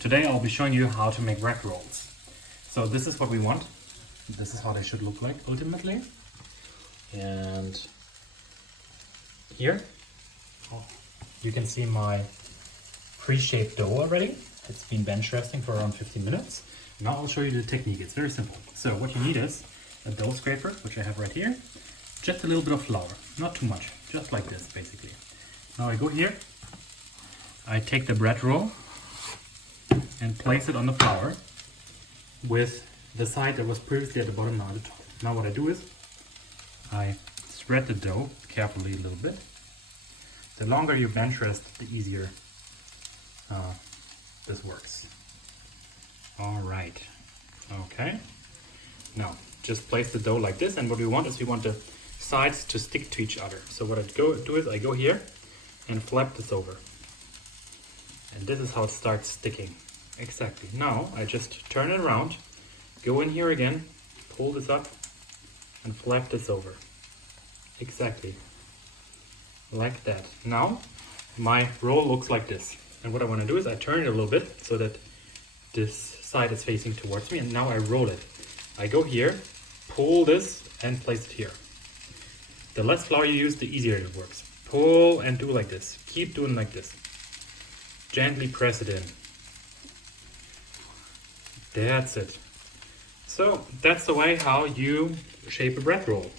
Today I'll be showing you how to make bread rolls. So this is what we want. This is how they should look like ultimately. And here you can see my pre-shaped dough already. It's been bench resting for around 15 minutes. Now I'll show you the technique. It's very simple. So what you need is a dough scraper, which I have right here. Just a little bit of flour, not too much, just like this basically. Now I go here, I take the bread roll and place it on the flour with the side that was previously at the bottom, now at the top. Now what I do is I spread the dough carefully a little bit. The longer you bench rest, the easier this works. All right, okay. Now just place the dough like this, and what we want is we want the sides to stick to each other. So what I do is I go here and flap this over. And this is how it starts sticking. Exactly. Now I just turn it around, go in here again, pull this up and flap this over. Exactly. Like that. Now my roll looks like this. And what I want to do is I turn it a little bit so that this side is facing towards me, and now I roll it. I go here, pull this and place it here. The less flour you use, the easier it works. Pull and do like this. Keep doing like this. Gently press it in. That's it. So that's the way how you shape a bread roll.